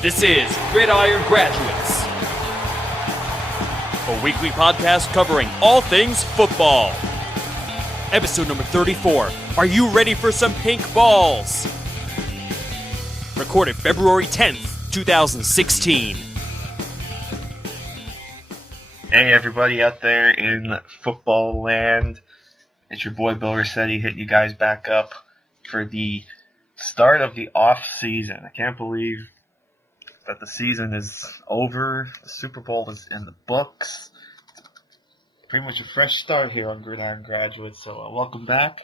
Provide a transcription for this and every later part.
This is Gridiron Graduates, a weekly podcast covering all things football. Episode number 34. Are you ready for some pink balls? Recorded February 10th, 2016. Hey everybody out there in football land. It's your boy Bill Rossetti hitting you guys back up for the start of the off season. I can't believe that the season is over. The Super Bowl is in the books. Pretty much a fresh start here on Gridiron Graduates. So welcome back,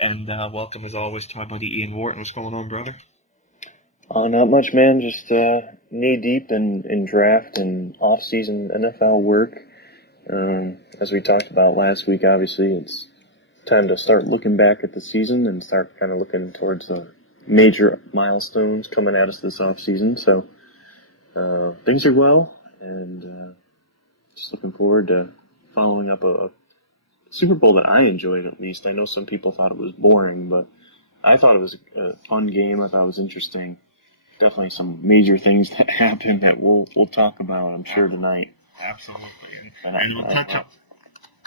and welcome as always to my buddy Ian Wharton. What's going on, brother? Not much, man. Just knee deep in draft and off-season NFL work. As we talked about last week, obviously it's time to start looking back at the season and start kind of looking towards the major milestones coming at us this off-season. So things are well, and just looking forward to following up a Super Bowl that I enjoyed, at least. I know some people thought it was boring, but I thought it was a fun game. I thought it was interesting. Definitely some major things that happened that we'll talk about, I'm sure, tonight. Absolutely. And we'll touch on...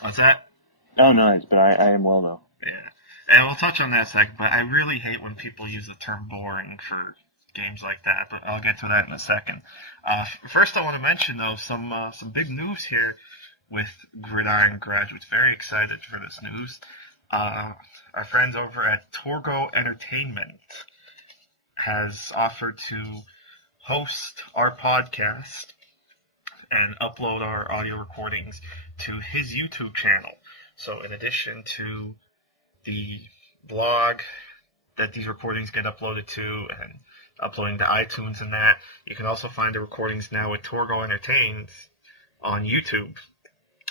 What's that? Oh, no, but I am well, though. Yeah. And we'll touch on that in a second, but I really hate when people use the term boring for games like that, but I'll get to that in a second. First, I want to mention, though, some big news here with Gridiron Graduates. Very excited for this news. Our friends over at Torgo Entertainment has offered to host our podcast and upload our audio recordings to his YouTube channel. So in addition to the blog that these recordings get uploaded to and uploading to iTunes and that, you can also find the recordings now with Torgo Entertainment on YouTube.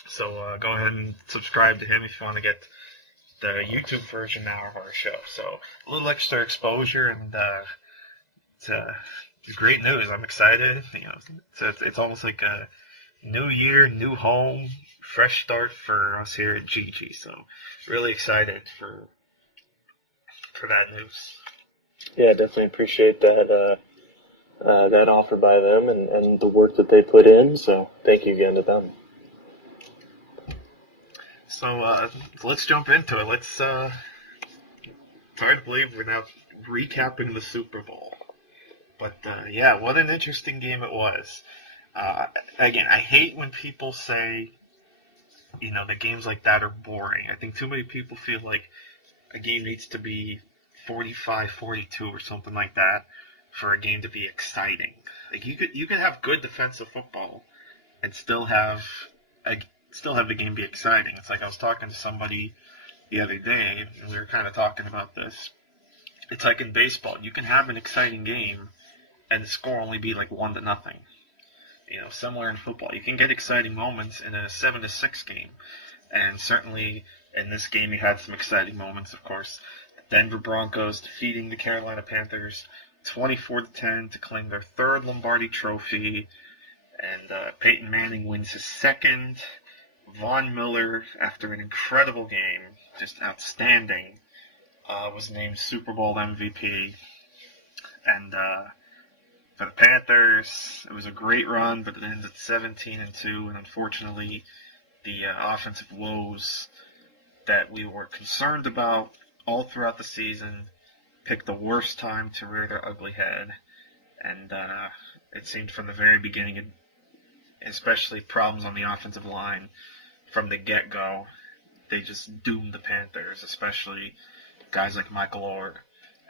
So go ahead and subscribe to him if you want to get the YouTube version now of our show. So a little extra exposure, and it's great news. I'm excited. It's almost like a new year, new home, fresh start for us here at GG. So really excited for that news. Yeah, definitely appreciate that that offer by them and the work that they put in. So thank you again to them. So let's jump into it. It's hard to believe we're now recapping the Super Bowl. But yeah, what an interesting game it was. Again, I hate when people say, that games like that are boring. I think too many people feel like a game needs to be 45-42 or something like that for a game to be exciting. Like you could have good defensive football and still have the game be exciting. It's like I was talking to somebody the other day, and we were kind of talking about this. It's like in baseball, you can have an exciting game and the score only be like 1-0. Similar in football, you can get exciting moments in a 7-6 game, and certainly in this game you had some exciting moments. Of course, the Denver Broncos defeating the Carolina Panthers 24-10 to claim their third Lombardi Trophy, and Peyton Manning wins his second. Von Miller, after an incredible game, just outstanding, was named Super Bowl MVP. And for the Panthers, it was a great run, but it ended 17-2, and unfortunately, the offensive woes that we were concerned about all throughout the season picked the worst time to rear their ugly head. And it seemed from the very beginning, especially problems on the offensive line from the get-go, they just doomed the Panthers, especially guys like Michael Orr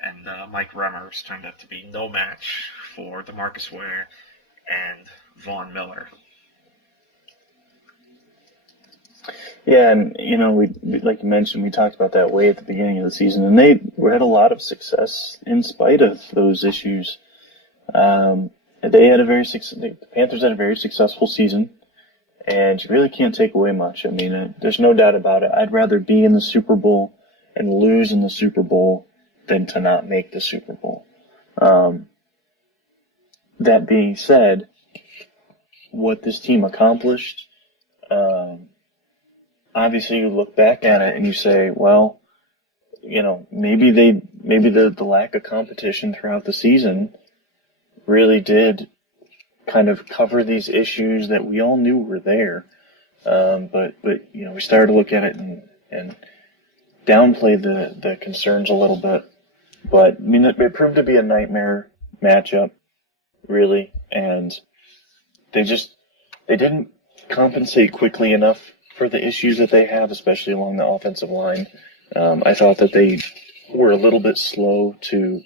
and Mike Remmers turned out to be no match for DeMarcus Ware and Von Miller. Yeah, and we like you mentioned, we talked about that way at the beginning of the season, and they had a lot of success in spite of those issues. The Panthers had a very successful season, and you really can't take away much. I mean, there's no doubt about it. I'd rather be in the Super Bowl and lose in the Super Bowl than to not make the Super Bowl. That being said, what this team accomplished, obviously you look back at it and you say, well, maybe the lack of competition throughout the season really did kind of cover these issues that we all knew were there. But we started to look at it and downplay the concerns a little bit. But, I mean, it proved to be a nightmare matchup, really, and they didn't compensate quickly enough for the issues that they have, especially along the offensive line. I thought that they were a little bit slow to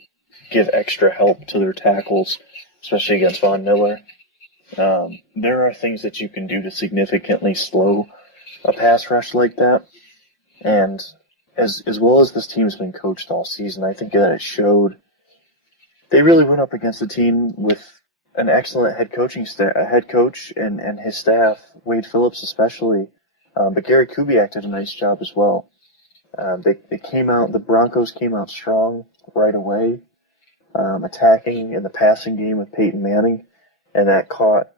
give extra help to their tackles, especially against Von Miller. There are things that you can do to significantly slow a pass rush like that, and as well as this team's been coached all season, I think that it showed. They really went up against a team with an excellent head coach and his staff, Wade Phillips especially, but Gary Kubiak did a nice job as well. The Broncos came out strong right away, attacking in the passing game with Peyton Manning, and that caught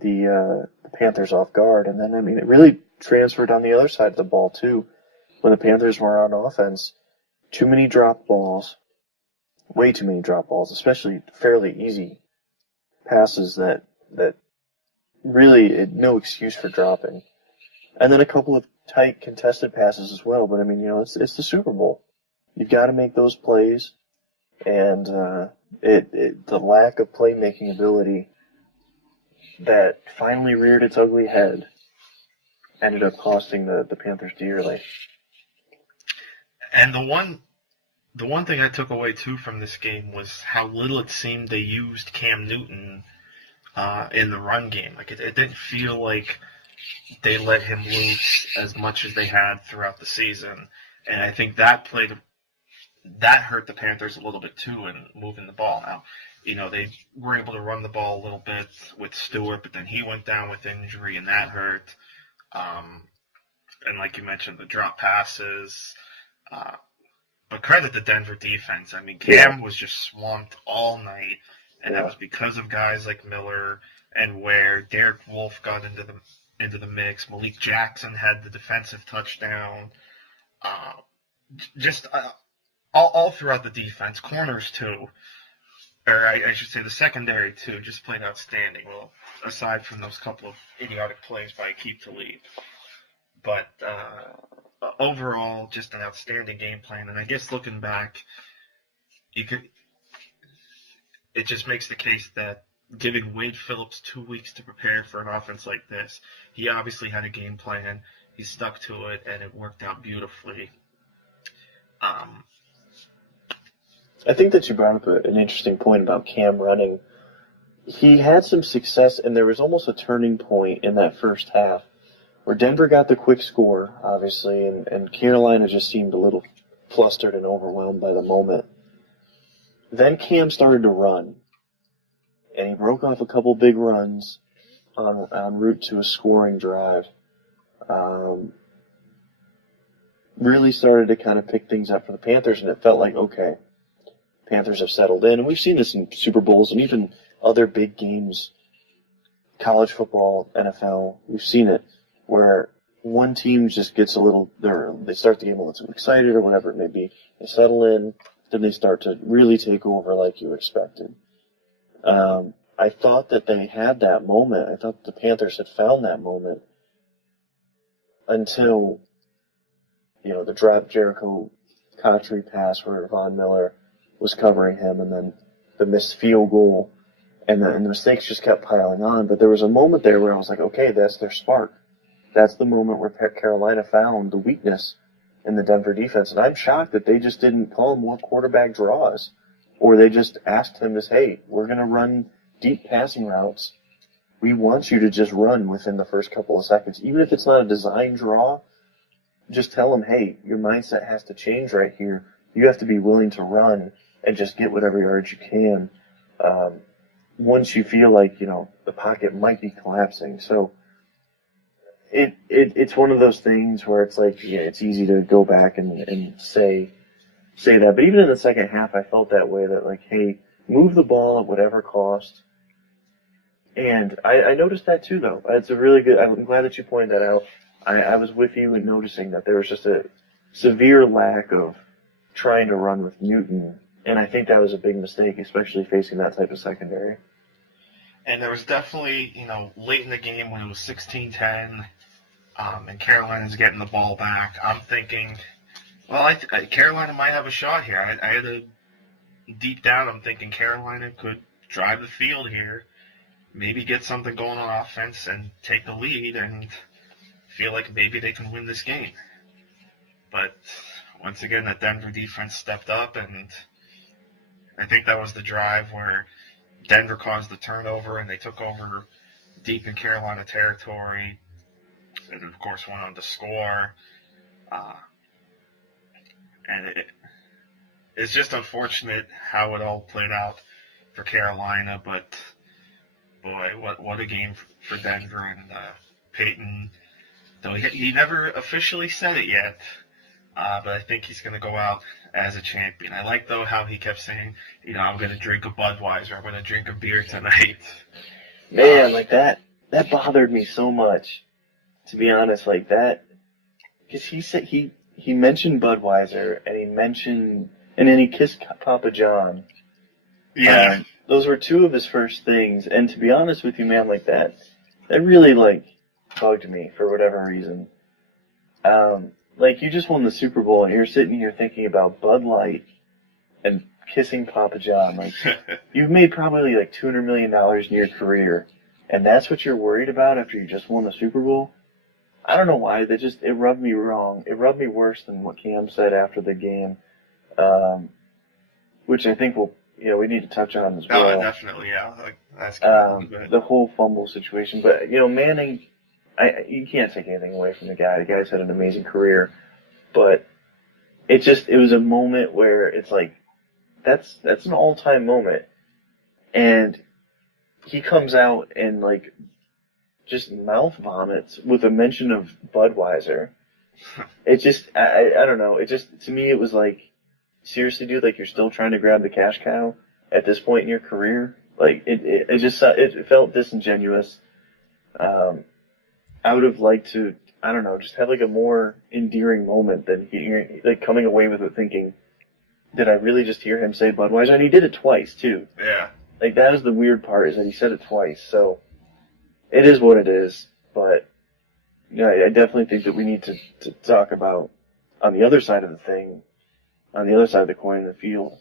the Panthers off guard. And then, I mean, it really transferred on the other side of the ball too. When the Panthers were on offense, too many drop balls, way too many drop balls, especially fairly easy passes that really no excuse for dropping. And then a couple of tight contested passes as well. But I mean, it's the Super Bowl. You've got to make those plays, and the lack of playmaking ability that finally reared its ugly head ended up costing the Panthers dearly. And the one thing I took away too from this game was how little it seemed they used Cam Newton in the run game. Like it didn't feel like they let him loose as much as they had throughout the season, and I think that hurt the Panthers a little bit too in moving the ball. Now, they were able to run the ball a little bit with Stewart, but then he went down with injury, and that hurt. And like you mentioned, the drop passes. But credit the Denver defense. I mean, Cam was just swamped all night, and that was because of guys like Miller and Ware. Derek Wolfe got into the mix. Malik Jackson had the defensive touchdown. All throughout the defense, corners too, or I should say the secondary too, just played outstanding. Well, aside from those couple of idiotic plays by Aqib Talib. But overall, just an outstanding game plan. And I guess looking back, it just makes the case that giving Wade Phillips 2 weeks to prepare for an offense like this, he obviously had a game plan. He stuck to it, and it worked out beautifully. I think that you brought up an interesting point about Cam running. He had some success, and there was almost a turning point in that first half where Denver got the quick score, obviously, and Carolina just seemed a little flustered and overwhelmed by the moment. Then Cam started to run, and he broke off a couple big runs en route to a scoring drive. Really started to kind of pick things up for the Panthers, and it felt like, okay, Panthers have settled in. And we've seen this in Super Bowls and even other big games, college football, NFL. We've seen it where one team just gets they start the game a little too excited or whatever it may be. They settle in, then they start to really take over like you expected. I thought that they had that moment. I thought the Panthers had found that moment until, the drop Jericho Cotchery pass where Von Miller was covering him, and then the missed field goal, and the mistakes just kept piling on. But there was a moment there where I was like, okay, that's their spark. That's the moment where Carolina found the weakness in the Denver defense. And I'm shocked that they just didn't call more quarterback draws, or they just asked them hey, we're going to run deep passing routes. We want you to just run within the first couple of seconds. Even if it's not a design draw, just tell them, hey, your mindset has to change right here. You have to be willing to run and just get whatever yards you can once you feel like, the pocket might be collapsing. So it's one of those things where it's like, it's easy to go back and say that. But even in the second half, I felt that way, that hey, move the ball at whatever cost. And I noticed that too, though. It's a really good, I'm glad that you pointed that out. I was with you in noticing that there was just a severe lack of trying to run with Newton And I think that was a big mistake, especially facing that type of secondary. And there was definitely, late in the game when it was 16-10, and Carolina's getting the ball back, I'm thinking, well, Carolina might have a shot here. I had a deep down, I'm thinking Carolina could drive the field here, maybe get something going on offense and take the lead and feel like maybe they can win this game. But once again, the Denver defense stepped up, and I think that was the drive where Denver caused the turnover and they took over deep in Carolina territory and, of course, went on to score. And it's just unfortunate how it all played out for Carolina, but boy, what a game for Denver. And Peyton, though he never officially said it yet, but I think he's going to go out as a champion. I like, though, how he kept saying, I'm going to drink a Budweiser, I'm going to drink a beer tonight. Man, like that bothered me so much, to be honest, like that, because he said he mentioned Budweiser, and then he kissed Papa John. Yeah. Those were two of his first things, and to be honest with you, man, like that really, bugged me for whatever reason. You just won the Super Bowl, and you're sitting here thinking about Bud Light and kissing Papa John. You've made probably $200 million in your career, and that's what you're worried about after you just won the Super Bowl? I don't know why. It rubbed me wrong. It rubbed me worse than what Cam said after the game, which I think we need to touch on as well. Oh, definitely, yeah. That's good. The whole fumble situation. But, Manning, you can't take anything away from the guy. The guy's had an amazing career. But it was a moment where it's that's an all-time moment. And he comes out and, just mouth vomits with a mention of Budweiser. It just, I don't know. It just, to me, it was seriously, dude, you're still trying to grab the cash cow at this point in your career? It felt disingenuous. I would have liked to, I don't know, just have a more endearing moment than coming away with it thinking, did I really just hear him say Budweiser? And he did it twice, too. Yeah. That is the weird part, is that he said it twice. So, it is what it is. But, I definitely think that we need to talk about, on the other side of the thing, on the other side of the coin in the field,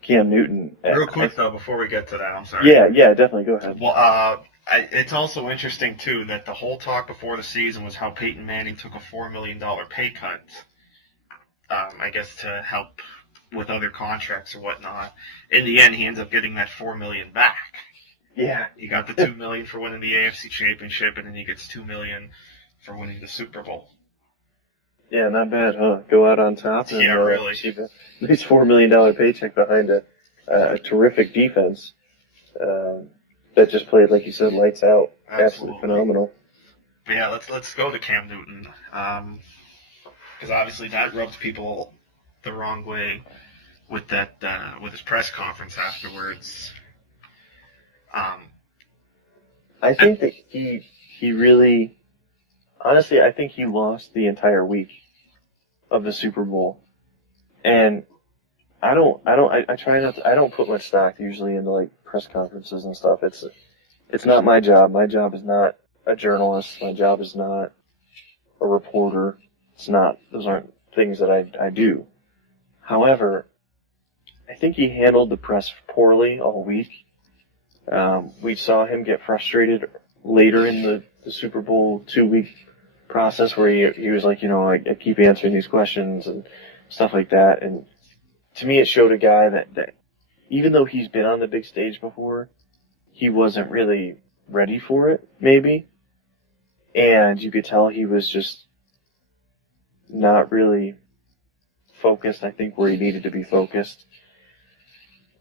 Cam Newton. Real quick, though, before we get to that, I'm sorry. Yeah, definitely, go ahead. Well, it's also interesting, too, that the whole talk before the season was how Peyton Manning took a $4 million pay cut, I guess, to help with other contracts or whatnot. In the end, he ends up getting that $4 million back. Yeah. He got the $2 million for winning the AFC Championship, and then he gets $2 million for winning the Super Bowl. Yeah, not bad, huh? Go out on top and really. Receive a nice $4 million paycheck behind a terrific defense that just played, like you said, lights out. Absolutely phenomenal. But yeah, let's go to Cam Newton, because obviously that rubbed people the wrong way with that with his press conference afterwards. I think that he really, honestly, I think he lost the entire week of the Super Bowl, and I try not to, I don't put much stock usually into press conferences and stuff. It's not my job. My job is not a journalist. My job is not a reporter. Those aren't things that I do. However, I think he handled the press poorly all week. We saw him get frustrated later in the Super Bowl 2-week process where he was I keep answering these questions and stuff like that. And to me, it showed a guy that even though he's been on the big stage before, he wasn't really ready for it, maybe. And you could tell he was just not really focused, I think, where he needed to be focused.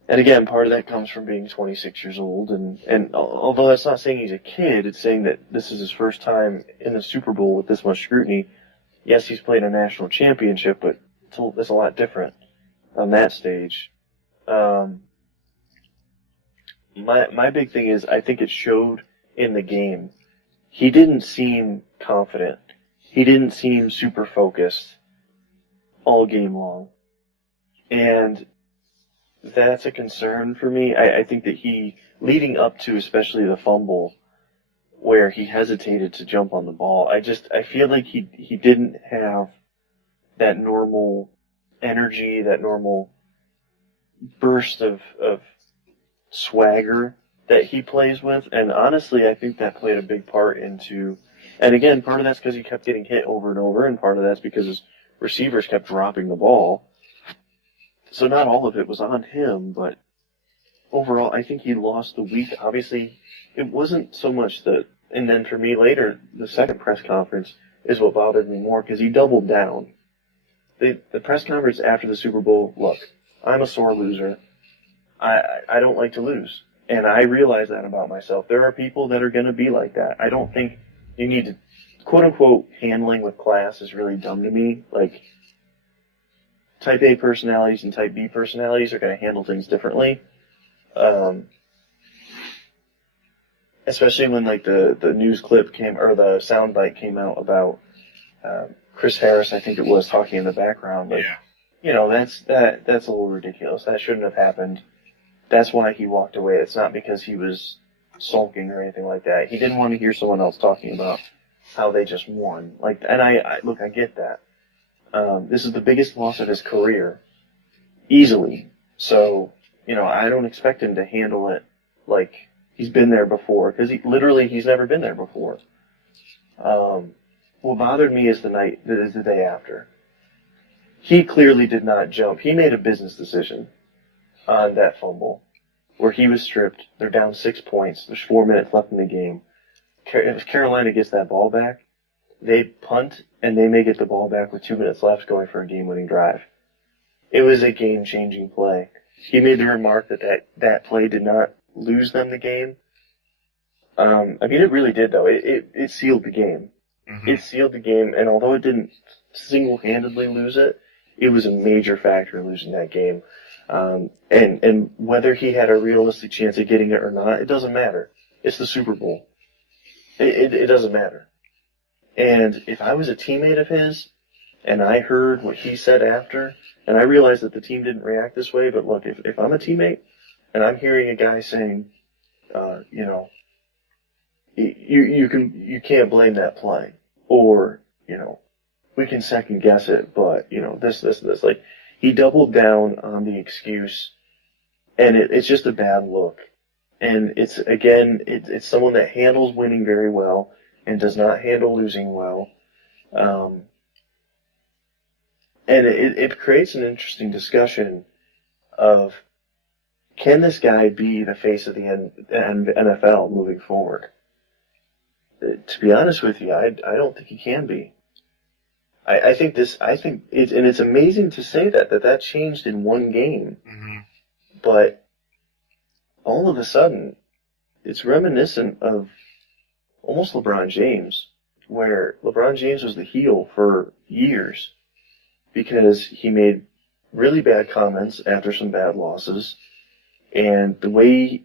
And again, part of that comes from being 26 years old. And although that's not saying he's a kid, it's saying that this is his first time in the Super Bowl with this much scrutiny. Yes, he's played a national championship, but it's a lot different on that stage. My big thing is I think it showed in the game. He didn't seem confident. He didn't seem super focused all game long. And that's a concern for me. I think that leading up to especially the fumble, where he hesitated to jump on the ball, I feel like he didn't have that normal energy, that normal burst of swagger that he plays with. And honestly, I think that played a big part into, and again, part of that's because he kept getting hit over and over, and part of that's because his receivers kept dropping the ball. So not all of it was on him, but overall, I think he lost the week. Obviously, it wasn't so much and then for me later, the second press conference is what bothered me more, because he doubled down. The press conference after the Super Bowl, look, I'm a sore loser. I don't like to lose. And I realize that about myself. There are people that are going to be like that. I don't think you need to, quote unquote, handling with class is really dumb to me. Like, type A personalities and type B personalities are going to handle things differently. Especially when like the news clip or the soundbite came out about Chris Harris, I think it was, talking in the background. Like, that's a little ridiculous. That shouldn't have happened. That's why he walked away. It's not because he was sulking or anything like that. He didn't want to hear someone else talking about how they just won. Like, and I get that. This is the biggest loss of his career, easily. So, I don't expect him to handle it like he's been there before, because he's never been there before. What bothered me is the day after. He clearly did not jump. He made a business decision on that fumble, where he was stripped. They're down 6 points. There's 4 minutes left in the game. If Carolina gets that ball back, they punt, and they may get the ball back with 2 minutes left, going for a game-winning drive. It was a game-changing play. He made the remark that play did not lose them the game. It really did, though. It sealed the game. Mm-hmm. It sealed the game, and although it didn't single-handedly lose it, it was a major factor in losing that game. And whether he had a realistic chance of getting it or not, it doesn't matter. It's the Super Bowl. It doesn't matter. And if I was a teammate of his, and I heard what he said after, and I realized that the team didn't react this way, but look, if I'm a teammate, and I'm hearing a guy saying, you can't blame that play, or, we can second guess it, but, this. Like, he doubled down on the excuse, and it's just a bad look. And it's someone that handles winning very well and does not handle losing well. And it creates an interesting discussion of, can this guy be the face of the NFL moving forward? To be honest with you, I don't think he can be. I think it's amazing to say that changed in one game. Mm-hmm. But all of a sudden, it's reminiscent of almost LeBron James, where LeBron James was the heel for years because he made really bad comments after some bad losses, and the way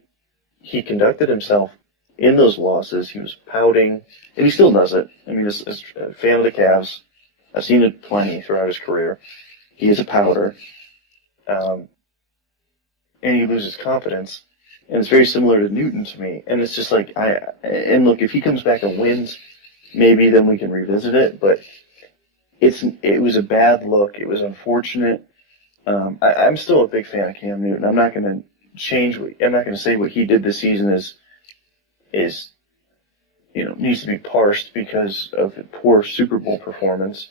he conducted himself in those losses, he was pouting, and he still does it. As a fan of the Cavs, I've seen it plenty throughout his career. He is a pouter, and he loses confidence. And it's very similar to Newton to me. And it's just like, look, if he comes back and wins, maybe then we can revisit it. But it was a bad look. It was unfortunate. I'm still a big fan of Cam Newton. I'm not going to I'm not going to say what he did this season is needs to be parsed because of the poor Super Bowl performance.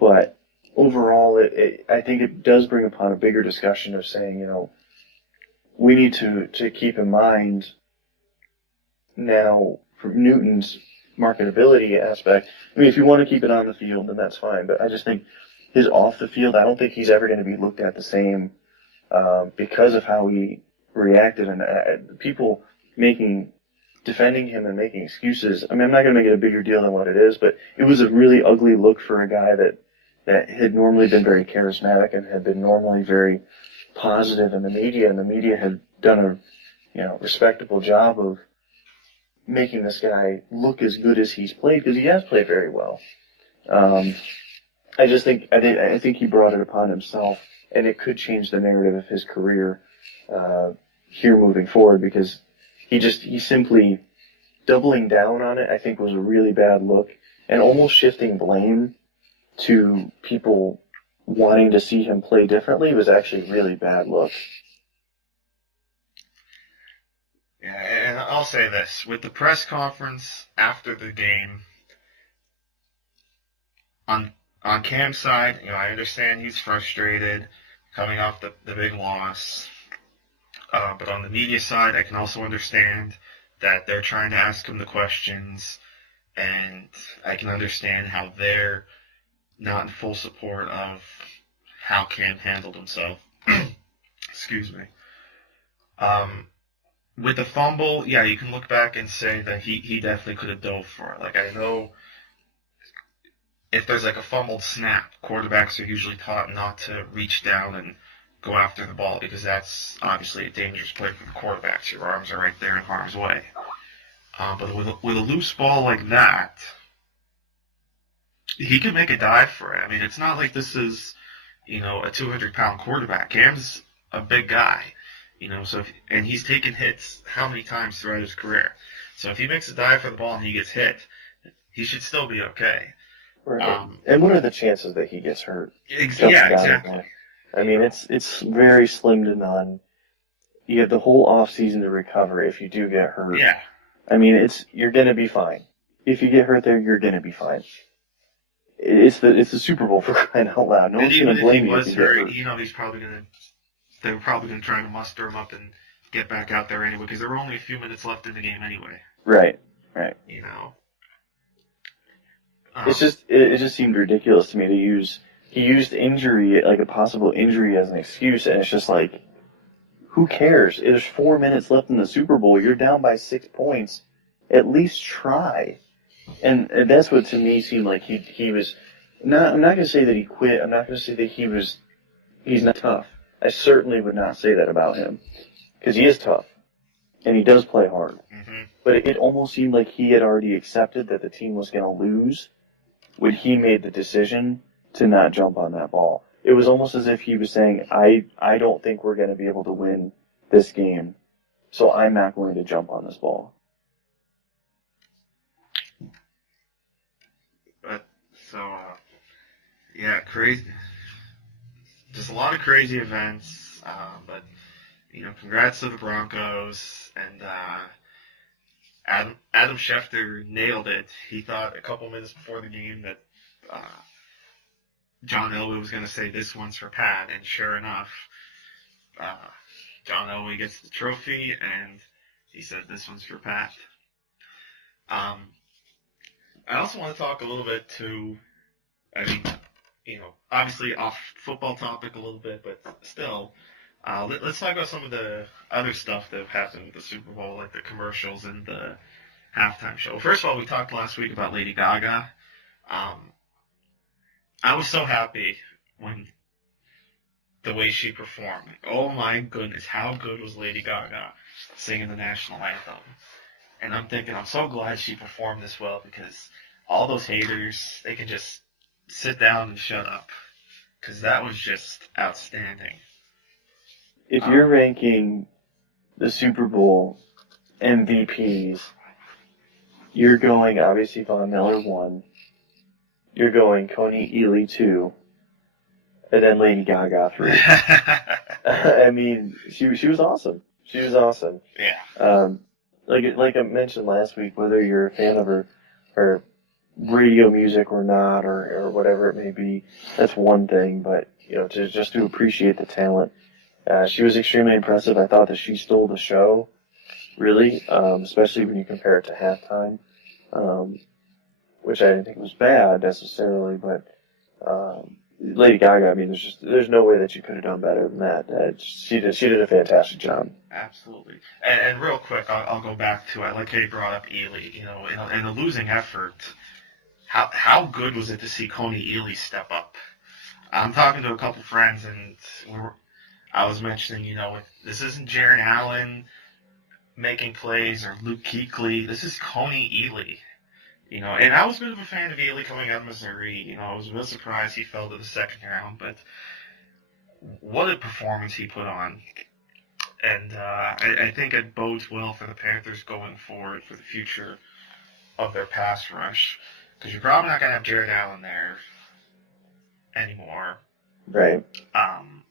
But overall, I think it does bring upon a bigger discussion of saying, we need to keep in mind now, from Newton's marketability aspect, if you want to keep it on the field, then that's fine. But I just think his off the field, I don't think he's ever going to be looked at the same because of how he reacted. And people defending him and making excuses. I'm not going to make it a bigger deal than what it is, but it was a really ugly look for a guy that had normally been very charismatic and had been normally very positive in the media, and the media had done a respectable job of making this guy look as good as he's played, because he has played very well. I think he brought it upon himself, and it could change the narrative of his career here moving forward, because he simply doubling down on it, I think, was a really bad look, and almost shifting blame to people wanting to see him play differently was actually a really bad look. Yeah, and I'll say this. With the press conference after the game, on Cam's side, I understand he's frustrated coming off the big loss. But on the media side, I can also understand that they're trying to ask him the questions, and I can understand how they're not in full support of how Cam handled himself. Excuse me. With the fumble, yeah, you can look back and say that he definitely could have dove for it. Like, I know if there's like a fumbled snap, quarterbacks are usually taught not to reach down and go after the ball, because that's obviously a dangerous play for the quarterbacks. Your arms are right there in harm's way. But with a loose ball like that, he can make a dive for it. I mean, it's not like this is, a 200-pound quarterback. Cam's a big guy, and he's taken hits how many times throughout his career. So if he makes a dive for the ball and he gets hit, he should still be okay. Right. And what are the chances that he gets hurt? Yeah, exactly. I mean, it's very slim to none. You have the whole off season to recover if you do get hurt. Yeah. I mean, you're gonna be fine. If you get hurt there, you're gonna be fine. It's the Super Bowl, for crying out loud. No one's gonna blame you if you get hurt. He's probably they were probably gonna try to muster him up and get back out there anyway, because there were only a few minutes left in the game anyway. Right. It just seemed ridiculous to me to he used injury, like a possible injury, as an excuse, and it's just like, who cares? There's 4 minutes left in the Super Bowl. You're down by 6 points. At least try. And that's what to me seemed like he was not. I'm not going to say that he quit. I'm not going to say that he's not tough. I certainly would not say that about him, because he is tough and he does play hard. Mm-hmm. But it almost seemed like he had already accepted that the team was going to lose when he made the decision to not jump on that ball. It was almost as if he was saying, I don't think we're going to be able to win this game, so I'm not going to jump on this ball. Yeah, crazy. Just a lot of crazy events, but, congrats to the Broncos, and Adam Schefter nailed it. He thought a couple minutes before the game that John Elway was going to say, "This one's for Pat," and sure enough, John Elway gets the trophy, and he said, "This one's for Pat." I also want to talk a little bit obviously off football topic a little bit, but still, let's talk about some of the other stuff that happened with the Super Bowl, like the commercials and the halftime show. First of all, we talked last week about Lady Gaga. I was so happy when the way she performed. Oh my goodness, how good was Lady Gaga singing the national anthem? And I'm thinking, I'm so glad she performed this well, because all those haters, they can just sit down and shut up, because that was just outstanding. If you're ranking the Super Bowl MVPs, you're going, obviously, Von Miller 1, you're going Coney Ely 2, and then Lady Gaga 3. I mean, she was awesome. She was awesome. Yeah. Like I mentioned last week, whether you're a fan of her radio music or not, or whatever it may be, that's one thing. But just to appreciate the talent, she was extremely impressive. I thought that she stole the show, really, especially when you compare it to halftime, which I didn't think was bad necessarily. But Lady Gaga, I mean, there's no way that she could have done better than that. She did a fantastic job. Absolutely. And real quick, I'll go back to, I like how you brought up Ely. In a losing effort, how good was it to see Coney Ely step up? I'm talking to a couple friends, and I was mentioning, this isn't Jaron Allen making plays or Luke Kuechly. This is Coney Ely. And I was a bit of a fan of Ely coming out of Missouri. I was a bit surprised he fell to the second round, but what a performance he put on. And I think it bodes well for the Panthers going forward for the future of their pass rush, because you're probably not going to have Jared Allen there anymore. Right. I'm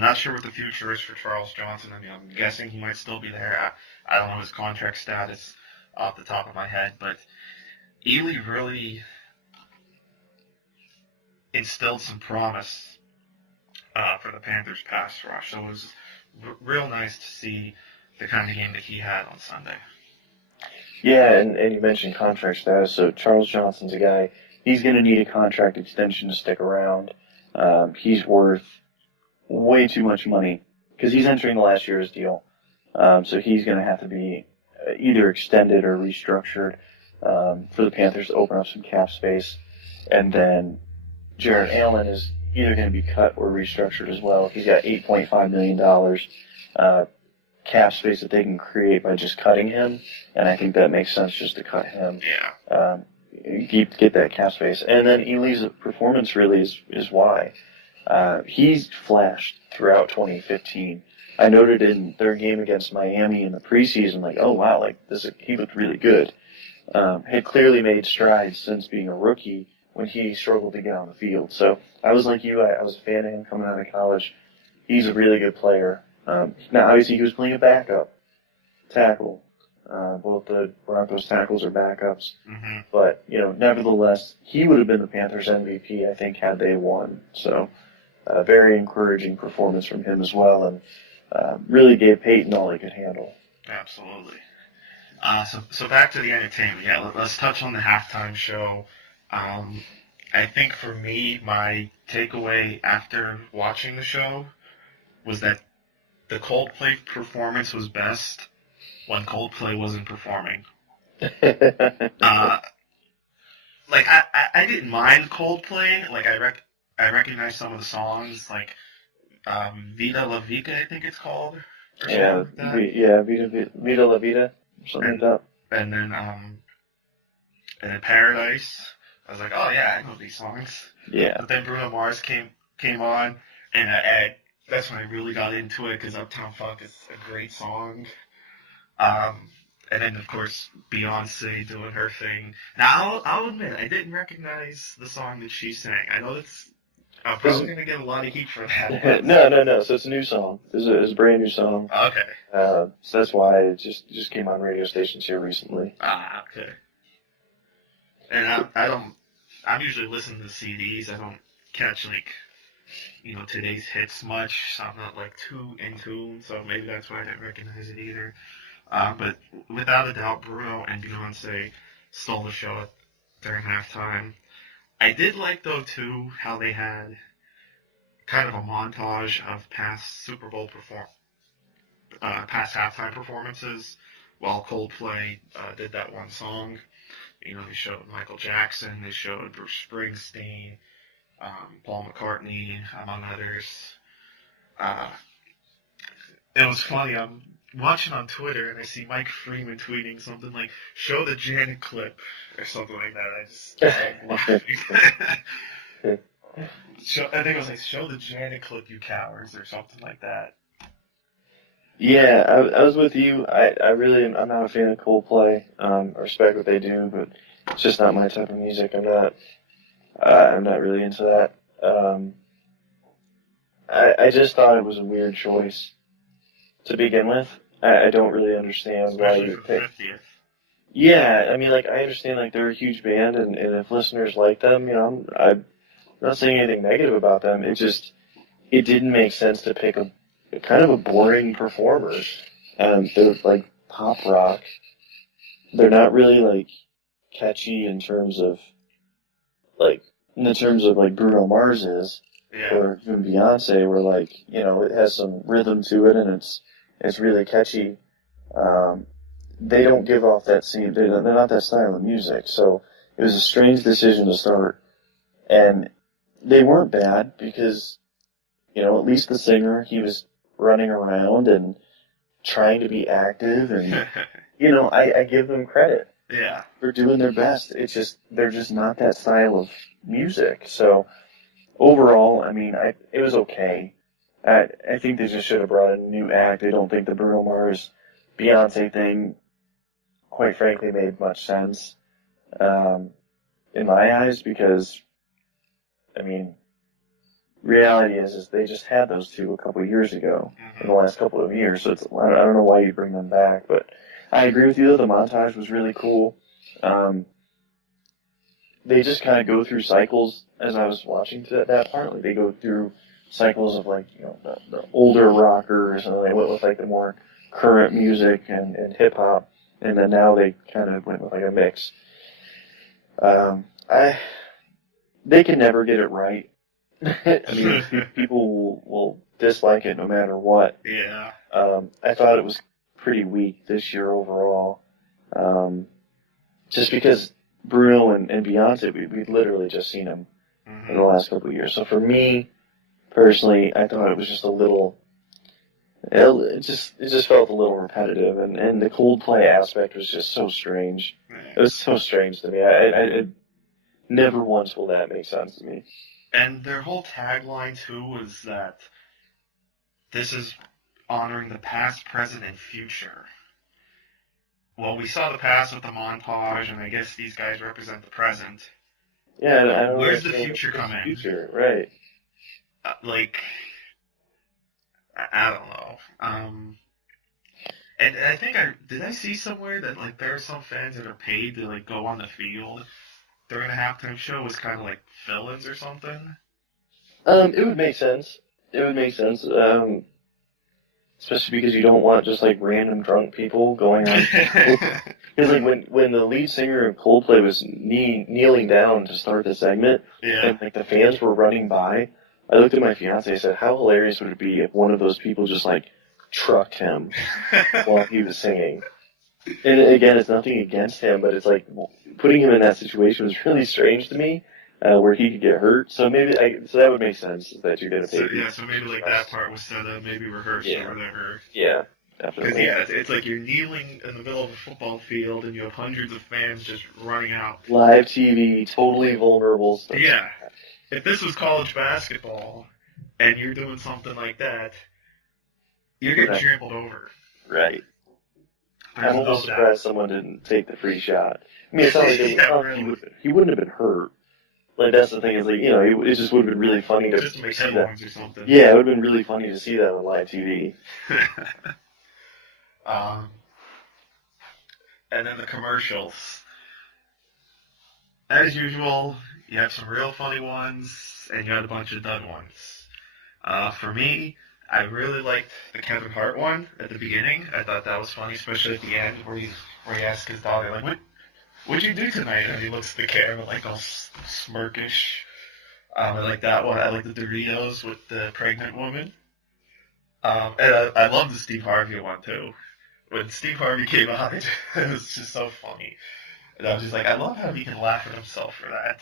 not sure what the future is for Charles Johnson. I mean, I'm guessing he might still be there. I don't know his contract status off the top of my head, but Ely really instilled some promise for the Panthers pass rush. So it was real nice to see the kind of game that he had on Sunday. Yeah, and you mentioned contract status. So Charles Johnson's a guy, he's going to need a contract extension to stick around. He's worth way too much money because he's entering the last year of his deal. So he's going to have to be either extended or restructured for the Panthers to open up some cap space. And then Jared Allen is either going to be cut or restructured as well. He's got $8.5 million cap space that they can create by just cutting him, and I think that makes sense just to cut him. Yeah. Get that cap space. And then Ely's performance really is why. He's flashed throughout 2015. I noted in their game against Miami in the preseason, like, oh wow, like he looked really good. Had clearly made strides since being a rookie when he struggled to get on the field. So I was like you, I was a fan of him coming out of college. He's a really good player. Now obviously he was playing a backup tackle. Both the Broncos tackles are backups. Mm-hmm. But, nevertheless, he would have been the Panthers MVP, I think, had they won. So, very encouraging performance from him as well, and really gave Peyton all he could handle. Absolutely. So back to the entertainment. Yeah, let's touch on the halftime show. I think for me, my takeaway after watching the show was that the Coldplay performance was best when Coldplay wasn't performing. I didn't mind Coldplay. Like I recognize some of the songs, like Vida La Vida, I think it's called. Or Yeah, something like Vida La Vida, something like that. And then Paradise. I was like, oh yeah, I know these songs. Yeah. But then Bruno Mars came on, and that's when I really got into it, because Uptown Funk is a great song. And then, of course, Beyonce doing her thing. Now, I'll admit, I didn't recognize the song that she sang. I know I'm probably going to get a lot of heat for that. No. So it's a new song. It's a brand new song. Okay. So that's why it just came on radio stations here recently. Ah, okay. And I'm usually listening to CDs. I don't catch, today's hits much. So I'm not, too in tune. So maybe that's why I didn't recognize it either. But without a doubt, Bruno and Beyonce stole the show during halftime. I did like, though, too, how they had kind of a montage of past Super Bowl past halftime performances while Coldplay did that one song. They showed Michael Jackson, they showed Bruce Springsteen, Paul McCartney, among others. It was funny. I'm watching on Twitter and I see Mike Freeman tweeting something like, show the Janet clip, or something like that. I just laughing. I think it was like, show the Janet clip, you cowards, or something like that. Yeah, I was with you. I'm not a fan of Coldplay. I respect what they do, but it's just not my type of music. I'm not really into that. I just thought it was a weird choice to begin with. I don't really understand why you pick. 50th. Yeah, I mean, I understand, they're a huge band, and if listeners like them, I'm not saying anything negative about them. It didn't make sense to pick a kind of a boring performer. They're pop rock. They're not really catchy in terms of Bruno Mars is, Yeah. or even Beyonce, where it has some rhythm to it and it's really catchy. They don't give off that same. They're not that style of music. So it was a strange decision to start, and they weren't bad because at least the singer, he was running around and trying to be active, and I give them credit. Yeah. For doing their best. They're just not that style of music. So overall, I mean, it was okay. I think they just should have brought in a new act. I don't think the Bruno Mars Beyonce thing, quite frankly, made much sense in my eyes because, I mean, reality is they just had those two a couple of years ago, in the last couple of years, so I don't know why you bring them back, but I agree with you, though, the montage was really cool. They just kind of go through cycles as I was watching that part. Like, they go through cycles of, like, the older rockers, and then they went with, like, the more current music and hip-hop, and then now they kind of went with, like, a mix. They can never get it right. I mean, people will dislike it no matter what. Yeah. I thought it was pretty weak this year overall. Just because Bruno and Beyonce, we've literally just seen them in the last couple of years. So for me, personally, I thought it was just a little, it just felt a little repetitive. And the Coldplay aspect was just so strange. It was so strange to me. I never once will that make sense to me. And their whole tagline, too, was that this is honoring the past, present, and future. Well, we saw the past with the montage, and I guess these guys represent the present. Yeah, I don't Where's the future coming? Future, right. I don't know. And I think did I see somewhere that, like, there are some fans that are paid to, like, go on the field during a halftime show as kind of like villains or something? It would make sense. Especially because you don't want just like random drunk people going on. Because like when the lead singer of Coldplay was kneeling down to start the segment, and like the fans were running by, I looked at my fiance and said, "How hilarious would it be if one of those people just like trucked him while he was singing?" And again, it's nothing against him, but it's like putting him in that situation was really strange to me, where he could get hurt. So so that would make sense that you're gonna pay. So maybe like that part was set up, maybe rehearsed or whatever. Yeah, definitely. Because it's like you're kneeling in the middle of a football field and you have hundreds of fans just running out. Live TV, totally vulnerable stuff. Yeah. If this was college basketball and you're doing something like that, you're getting trampled over. Right. I'm almost surprised someone didn't take the free shot. I mean, it's not like he wouldn't have been hurt. Like, that's the thing, is like, it just would have been really funny to just make headlines or something. Yeah, it would have been really funny to see that on live TV. And then the commercials. As usual, you have some real funny ones, and you had a bunch of dud ones. For me, I really liked the Kevin Hart one at the beginning. I thought that was funny, especially at the end where he asked his daughter, like, what'd you do tonight? And he looks at the camera like all smirkish. I like that one. I like the Doritos with the pregnant woman. And I love the Steve Harvey one too. When Steve Harvey came on, it was just so funny. And I was just like, I love how he can laugh at himself for that.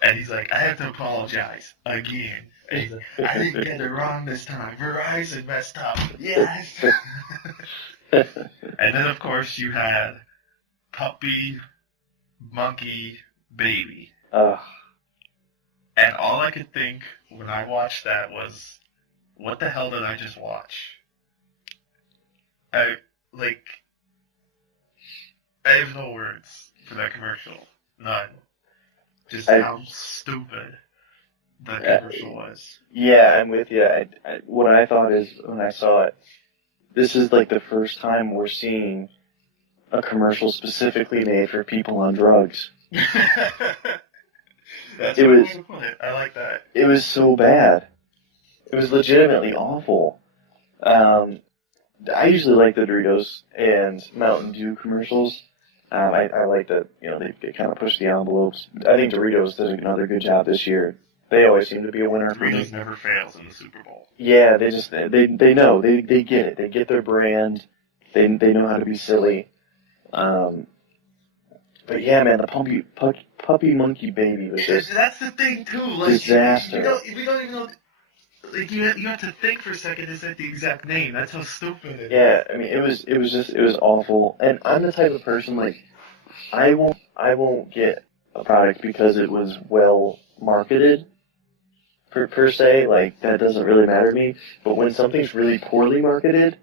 And he's like, I have to apologize again. And he's like, I didn't get it wrong this time. Verizon messed up. Yes. And then, of course, you had Puppy, Monkey, Baby. And all I could think when I watched that was, what the hell did I just watch? I have no words for that commercial. None. Just how stupid that commercial was. Yeah, I'm with you. What I thought is, when I saw it, this is like the first time we're seeing a commercial specifically made for people on drugs. That's a good way to put it. I like that. It was so bad. It was legitimately awful. I usually like the Doritos and Mountain Dew commercials. I like that, they kind of push the envelopes. I think Doritos did another good job this year. They always seem to be a winner for me. Doritos never fails in the Super Bowl. Yeah, they know. They get it. They get their brand. They know how to be silly. But yeah, man, the puppy monkey baby was just that's the thing too. Like, disaster. We don't even know. Like, you have to think for a second. Is that the exact name? That's how stupid it is. Yeah, I mean, it was awful. And I'm the type of person, like, I won't get a product because it was well marketed. per se, like, that doesn't really matter to me. But when something's really poorly marketed,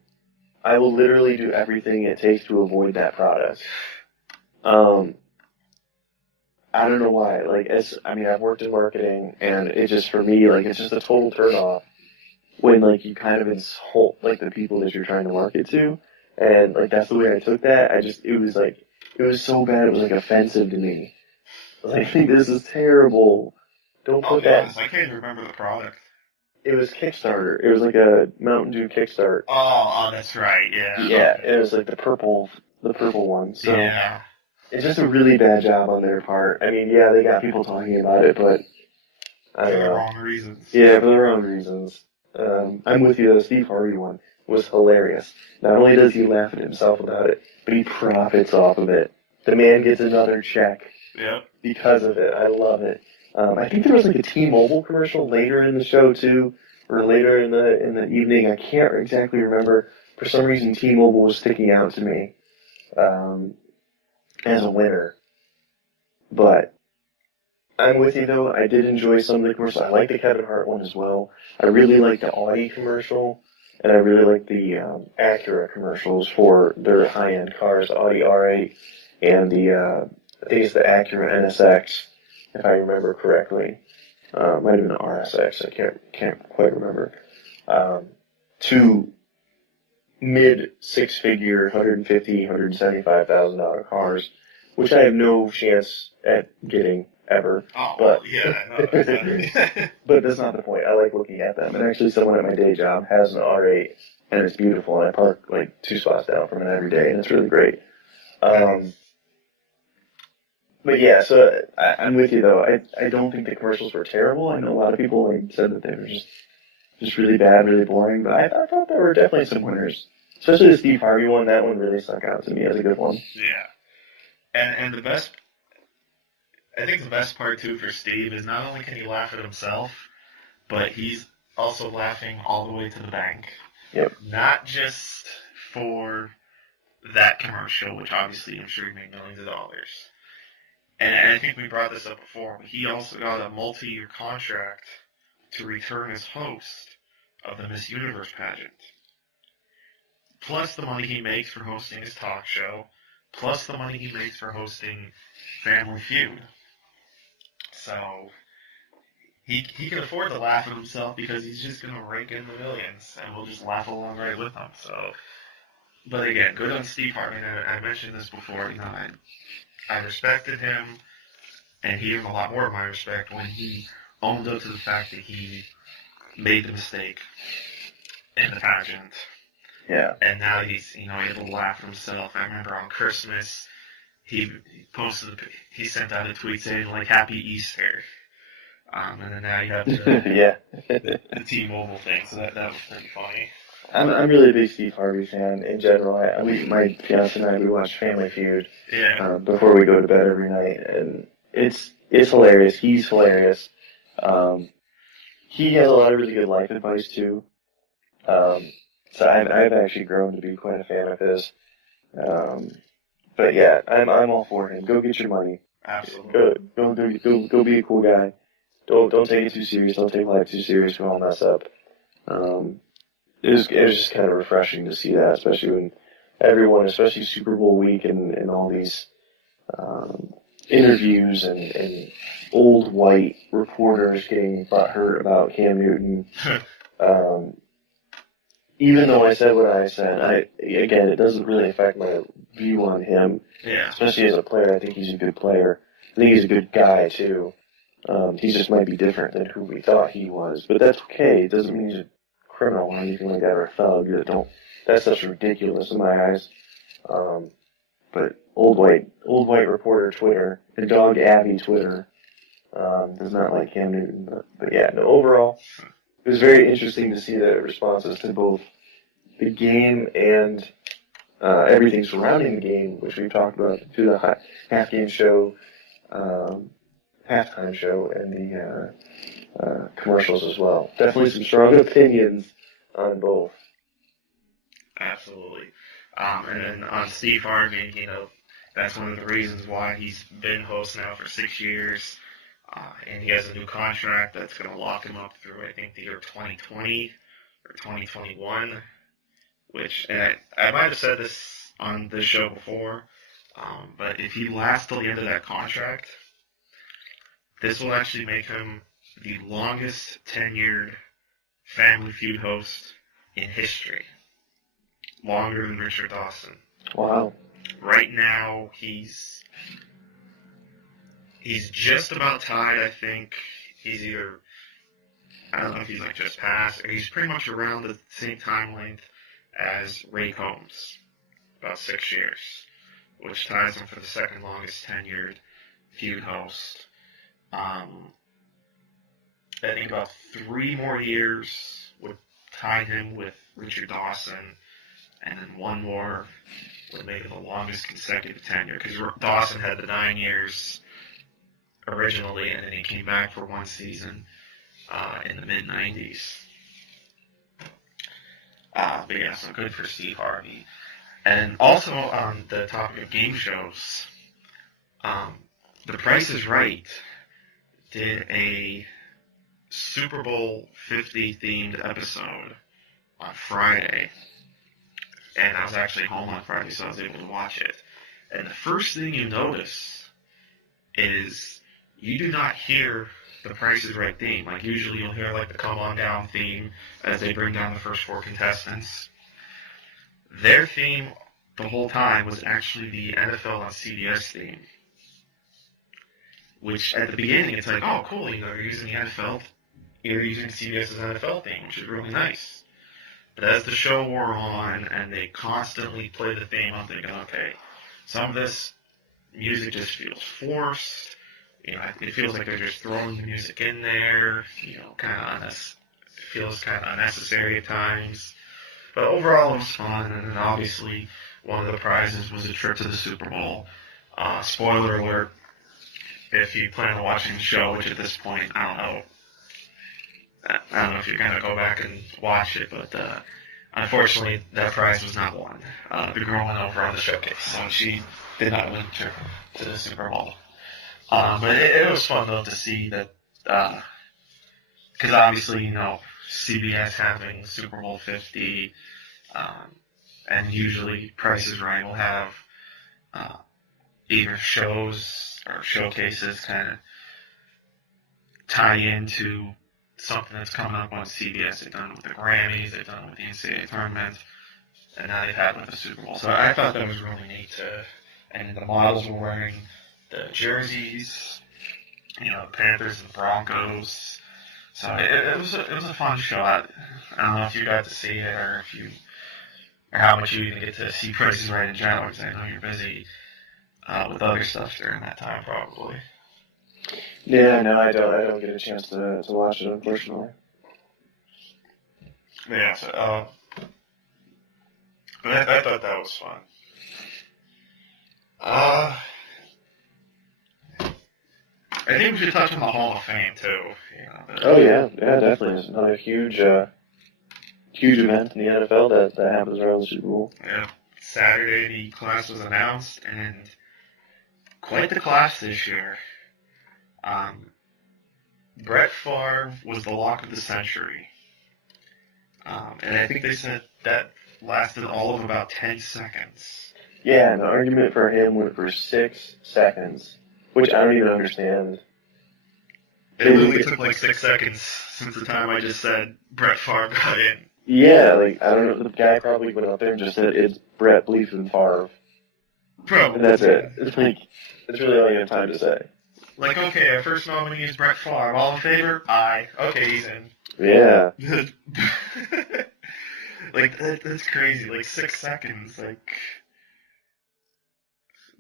I will literally do everything it takes to avoid that product. I don't know why. Like, I've worked in marketing, and it just, for me, like, it's just a total turnoff when, like, you kind of insult, like, the people that you're trying to market to. And, like, that's the way I took that. It was so bad, it was, like, offensive to me. I was like, this is terrible. Don't put that. I can't remember the product. It was Kickstarter. It was like a Mountain Dew Kickstart. Oh, that's right. Yeah. Yeah, it was like the purple one. So yeah. it's just a really bad job on their part. I mean, yeah, they got people talking about it, but I don't For the know. wrong reasons. Yeah, for the wrong reasons. I'm with you. The Steve Harvey one was hilarious. Not only does he laugh at himself about it, but he profits off of it. The man gets another check because of it. I love it. I think there was like a T-Mobile commercial later in the show too, or later in the evening. I can't exactly remember. For some reason, T-Mobile was sticking out to me as a winner. But I'm with you though. I did enjoy some of the commercials. I like the Kevin Hart one as well. I really like the Audi commercial, and I really like the Acura commercials for their high-end cars, Audi R8 and the I think it's the Acura NSX, if I remember correctly. Might have been the RSX. I can't quite remember. Two mid six-figure, $150,000, $175,000 cars, which I have no chance at getting ever. Oh, but yeah, no, exactly. but that's not the point. I like looking at them. And actually, someone at my day job has an R8, and it's beautiful. And I park like 2 spots down from it every day, and it's really great. But yeah, so I'm with you though. I don't think the commercials were terrible. I know a lot of people like said that they were just really bad, really boring. But I thought there were definitely some winners, especially the Steve Harvey one. That one really stuck out to me as a good one. Yeah, and the best, I think the best part too for Steve is not only can he laugh at himself, but he's also laughing all the way to the bank. Yep. Not just for that commercial, which obviously I'm sure he made millions of dollars. And I think we brought this up before, but he also got a multi-year contract to return as host of the Miss Universe pageant. Plus the money he makes for hosting his talk show, plus the money he makes for hosting Family Feud. So he can afford to laugh at himself because he's just going to rake in the millions, and we'll just laugh along right with him. So, but again, good on Steve Hartman. I mentioned this before. You know, I respected him, and he earned a lot more of my respect when he owned up to the fact that he made the mistake in the pageant. Yeah. And now he's, able to laugh at himself. I remember on Christmas, he sent out a tweet saying, like, Happy Easter. And then now you have the T-Mobile thing, so that was pretty funny. I'm really a big Steve Harvey fan in general. My fiance and I, we watch Family Feud before we go to bed every night, and it's hilarious. He's hilarious. He has a lot of really good life advice too. So I've actually grown to be quite a fan of his. But yeah, I'm all for him. Go get your money. Absolutely. Go be a cool guy. Don't take it too serious. Don't take life too serious. We all mess up. It was just kind of refreshing to see that, especially when everyone, especially Super Bowl week and all these interviews and old white reporters getting butthurt about Cam Newton. Even though I said what I said, again, it doesn't really affect my view on him. Yeah. Especially as a player, I think he's a good player. I think he's a good guy too. He just might be different than who we thought he was, but that's okay. It doesn't mean he's a criminal or anything like that, or a thug. That's such ridiculous in my eyes. But old white reporter Twitter, and Dog Abby Twitter, does not like Cam Newton. But yeah, no, overall, it was very interesting to see the responses to both the game and everything surrounding the game, which we've talked about through the half-game show, halftime show, and the commercials as well. Definitely some strong opinions on both. Absolutely. And then on Steve Harvey, that's one of the reasons why he's been host now for 6 years. And he has a new contract that's going to lock him up through, I think, the year 2020 or 2021, which, and I might have said this on this show before, but if he lasts till the end of that contract, this will actually make him the longest tenured Family Feud host in history. Longer than Richard Dawson. Wow. Right now, he's just about tied, I think. He's either, I don't know if he's like just past, or he's pretty much around the same time length as Ray Combs, about 6 years, which ties him for the second longest tenured feud host. I think about 3 more years would tie him with Richard Dawson, and then 1 more would make it the longest consecutive tenure, because Dawson had the 9 years originally, and then he came back for 1 season in the mid-90s. But yeah, so good for Steve Harvey. And also on the topic of game shows, The Price is Right did a Super Bowl 50 themed episode on Friday. And I was actually home on Friday, so I was able to watch it. And the first thing you notice is you do not hear the Price is Right theme. Like, usually you'll hear, like, the Come On Down theme as they bring down the first 4 contestants. Their theme the whole time was actually the NFL on CBS theme. Which, at the beginning, it's like, oh, cool, you're using the NFL, you're using CBS's NFL theme, which is really nice. But as the show wore on, and they constantly played the theme, I'm thinking, okay, some of this music just feels forced. It feels like they're just throwing the music in there. It feels kind of unnecessary at times. But overall, it was fun, and obviously, one of the prizes was a trip to the Super Bowl. Spoiler alert: if you plan on watching the show, which at this point, I don't know if you're gonna go back and watch it, but unfortunately, that prize was not won. The girl went over on the showcase, so she did not win the trip to the Super Bowl. But it was fun though to see that, because obviously, CBS having Super Bowl 50, and usually Price is Right will have either shows or showcases kind of tie into something that's coming up on CBS. They've done it with the Grammys, they've done it with the NCAA tournament, and now they've had it with the Super Bowl. So I thought that was really neat. And the models were wearing the jerseys, the Panthers and the Broncos. So it was a fun shot. I don't know if you got to see it or how much you even get to see Price is Right in general, because I know you're busy with other stuff during that time, probably. Yeah, no, I don't get a chance to watch it, unfortunately. Yeah, so, but I thought that was fun. I think we should touch on the Hall of Fame, too. Oh, yeah, definitely. It's another huge event in the NFL that happens around the Super Bowl. Yeah. Saturday, the class was announced, and quite the class this year. Brett Favre was the lock of the century. And I think they said that lasted all of about 10 seconds. Yeah, and the argument for him went for 6 seconds, which I don't even understand. It literally took like 6 seconds since the time I just said Brett Favre got in. Yeah, like, I don't know, the guy probably went up there and just said, it's Brett Bleefing Favre. Probably. And that's it. It's like, that's really all you have time to say. Like, okay, our first nominee is Brett Favre. All in favor? Aye. Okay, he's in. Yeah. Like, that's crazy. Like, 6 seconds. Like,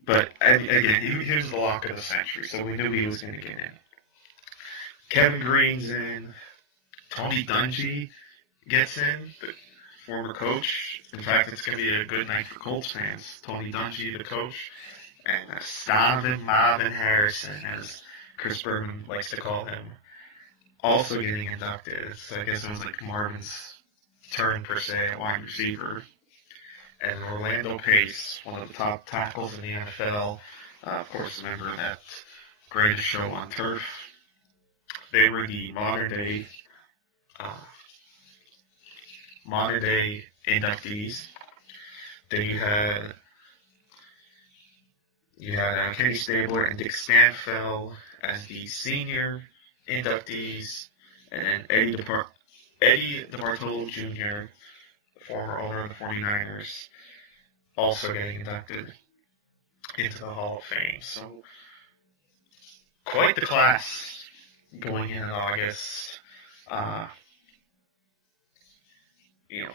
but again, he was the lock of the century, so we knew he was going to get in. Kevin Green's in. Tony Dungy gets in, the former coach. In fact, it's going to be a good night for Colts fans. Tony Dungy, the coach, and Steven Marvin Harrison, as Chris Berman likes to call him, also getting inducted. So I guess it was like Marvin's turn, per se, at wide receiver. And Orlando Pace, one of the top tackles in the NFL, of course, a member of that Greatest Show on Turf they were the modern day inductees. Then you had Kenny Stabler and Dick Stanfill as the senior inductees, and then Eddie DeBartolo Jr., former owner of the 49ers, also getting inducted into the Hall of Fame. So, quite the class going in August.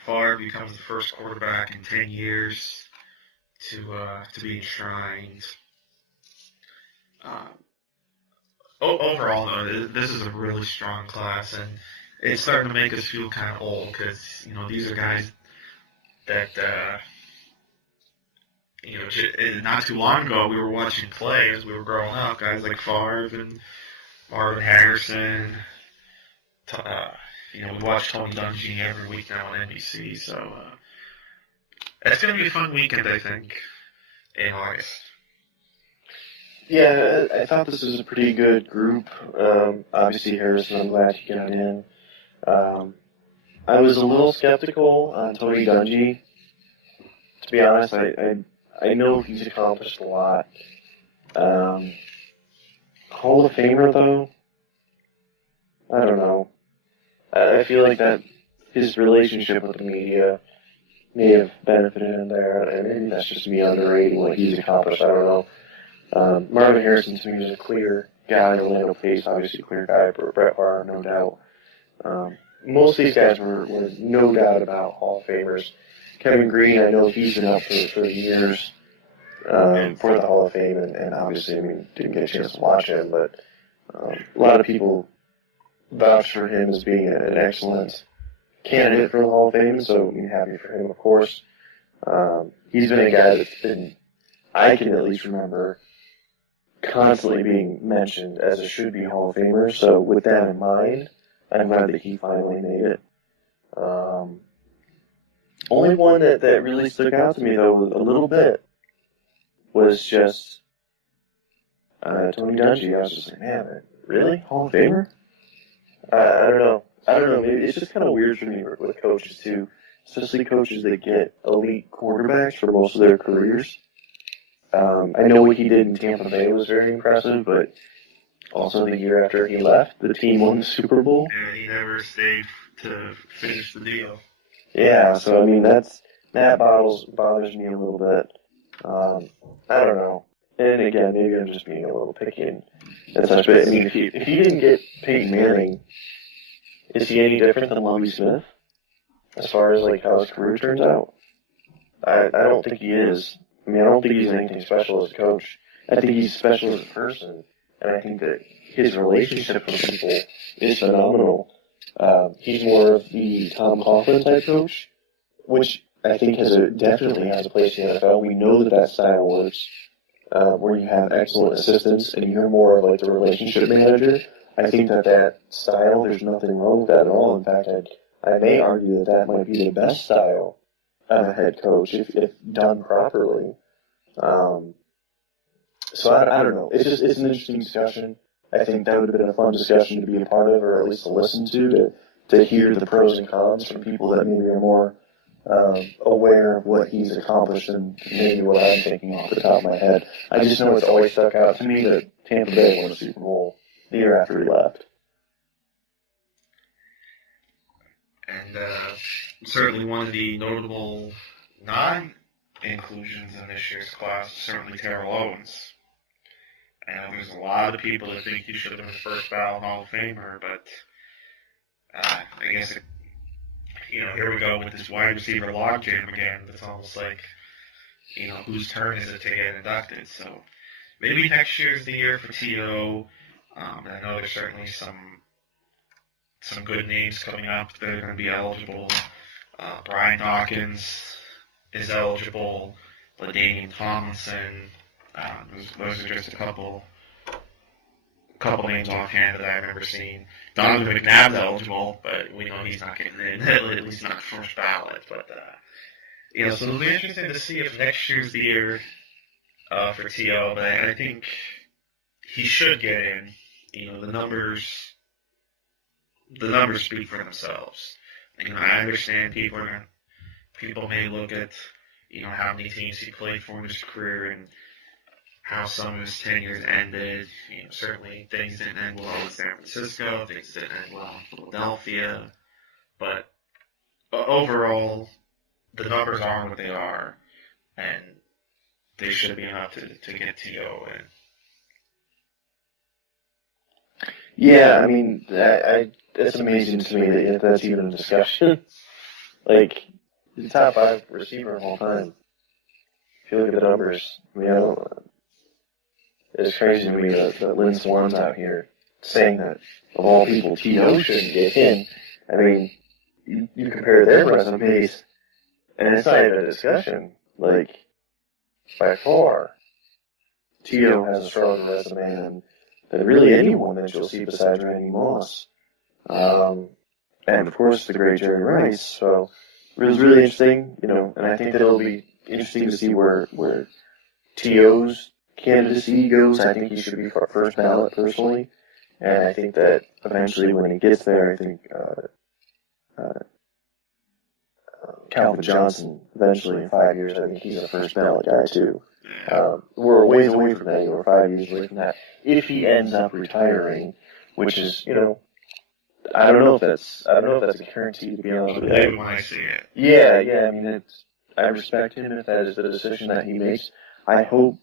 Favre becomes the first quarterback in 10 years to be enshrined. Overall, though, this is a really strong class, and it's starting to make us feel kind of old because these are guys that not too long ago we were watching play as we were growing up. Guys like Favre and Marvin Harrison. We watch Tony Dungy every week now on NBC, so it's going to be a fun weekend, I think, in August. Yeah, I thought this was a pretty good group. Obviously, Harrison, I'm glad he got in. I was a little skeptical on Tony Dungy. To be honest, I know he's accomplished a lot. Hall of Famer, though, I don't know. I feel like that his relationship with the media may have benefited him there, and maybe that's just me underrating what he's accomplished. I don't know. Marvin Harrison, to me, is a clear guy. Orlando Pace, obviously a clear guy. But Brett Favre, no doubt. Most of these guys were no doubt about Hall of Famers. Kevin Green, I know he's been up for years for the Hall of Fame, and obviously, didn't get a chance to watch him, but a lot of people vouch for him as being an excellent candidate for the Hall of Fame, so I'm happy for him, of course. He's been a guy that's been, I can at least remember, constantly being mentioned as a should-be Hall of Famer, so with that in mind, I'm glad that he finally made it. Only one that really stuck out to me, though, a little bit, was just Tony Dungy. I was just like, man, really? Hall of Famer? I don't know. Maybe it's just kind of weird for me with coaches, too, especially coaches that get elite quarterbacks for most of their careers. I know what he did in Tampa Bay was very impressive, but also the year after he left, the team won the Super Bowl. And he never stayed to finish the deal. Yeah, so that bothers me a little bit. I don't know. And again, maybe I'm just being a little picky and such, but if he didn't get Peyton Manning, is he any different than Lovie Smith as far as how his career turns out? I don't think he is. I don't think he's anything special as a coach. I think he's special as a person, and I think that his relationship with people is phenomenal. He's more of the Tom Coughlin type coach, which I think definitely has a place in the NFL. We know that style works, where you have excellent assistants and you're more of the relationship manager. I think that style, there's nothing wrong with that at all. In fact, I may argue that might be the best style of a head coach if done properly. So I don't know. It's an interesting discussion. I think that would have been a fun discussion to be a part of, or at least to listen to hear the pros and cons from people that maybe are more aware of what he's accomplished than maybe what I'm thinking off the top of my head. I just know it's always stuck out to me that Tampa Bay won a Super Bowl the year after he left. And certainly one of the notable non-inclusions in this year's class is certainly Terrell Owens. And there's a lot of people that think he should have been the first ballot Hall of Famer, but I guess, here we go with this wide receiver logjam again. It's almost like, whose turn is it to get inducted? So maybe next year's the year for T.O. I know there's certainly some good names coming up that are going to be eligible. Brian Dawkins is eligible. LaDainian Tomlinson. Those are just a couple names offhand that I remember seeing. Donovan McNabb's eligible, but we know he's not getting in, at least not first ballot. But so it'll be interesting to see if next year's the year for T.O. But I think he should get in. The numbers the numbers speak for themselves. I understand people may look at, how many teams he played for in his career and how some of his tenures ended. Certainly things didn't end well in San Francisco, things didn't end well in Philadelphia, but overall, the numbers are what they are, and they should be enough to get T.O. in. Yeah, I mean, it's amazing to me that that's even a discussion. Like, he's the top 5 receiver of all time. If you look at the numbers, it's crazy to me that Lynn Swan's out here saying that, of all people, T.O. shouldn't get in. I mean, you compare their resumes, and it's not even a discussion. Like, by far, T.O. has a stronger resume than really anyone that you'll see besides Randy Moss. And, of course, the great Jerry Rice. So it was really interesting, and I think that it'll be interesting to see where T.O.'s candidacy goes. I think he should be first ballot, personally. And I think that eventually when he gets there, I think Calvin Johnson, eventually in 5 years, I think he's a first ballot guy, too. We're a ways away from that. We're 5 years away from that. If he ends up retiring, which is, I don't know if that's a guarantee, to be honest with you. When I see it. Yeah. I mean, I respect him if that is the decision that he makes. I hope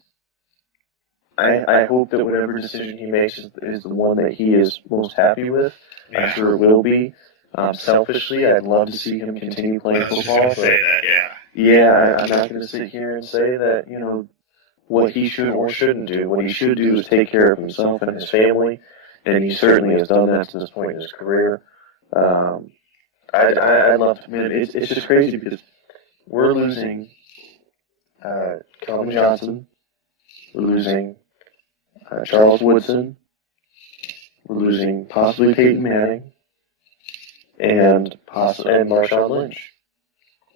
that whatever decision he makes is the one that he is most happy with. Yeah. I'm sure it will be. Selfishly, I'd love to see him continue playing football. Say that, yeah. Yeah, I'm not going to sit here and say that, what he should or shouldn't do. What he should do is take care of himself and his family, and he certainly has done that to this point in his career. I love to admit it. It's just crazy because we're losing Calvin Johnson. We're losing Charles Woodson. We're losing possibly Peyton Manning and Marshawn Lynch,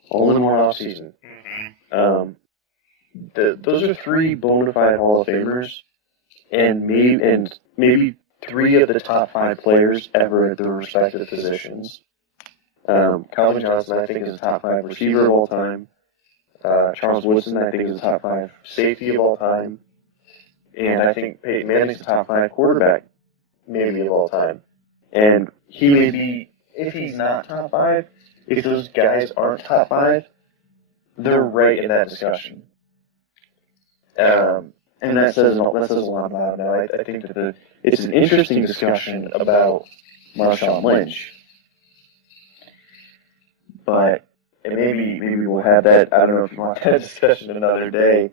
all in one offseason. Those are 3 bona fide Hall of Famers, and maybe 3 of the top 5 players ever at their respective positions. Calvin Johnson, I think, is a top 5 receiver of all time. Charles Woodson, I think, is a top 5 safety of all time. And I think Peyton Manning's a top 5 quarterback, maybe of all time. And he may be, if he's not top 5, if those guys aren't top 5, they're right in that discussion. And that says a lot about him. I think that it's an interesting discussion about Marshawn Lynch. But maybe we'll have that. I don't know if you want that discussion another day.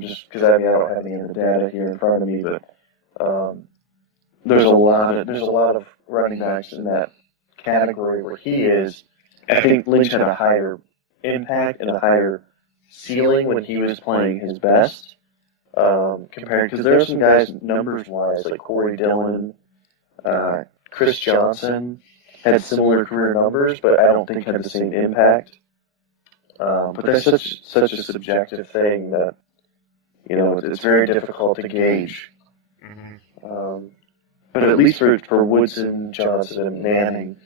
Just because I don't have any of the data here in front of me, but there's a lot of running backs in that category where he is. I think Lynch had a higher impact and a higher ceiling when he was playing his best, compared, because there are some guys numbers wise like Corey Dillon, Chris Johnson had similar career numbers, but I don't think had the same impact. But that's such a subjective thing that it's very difficult to gauge. But at least for Woodson, Johnson, and Manning,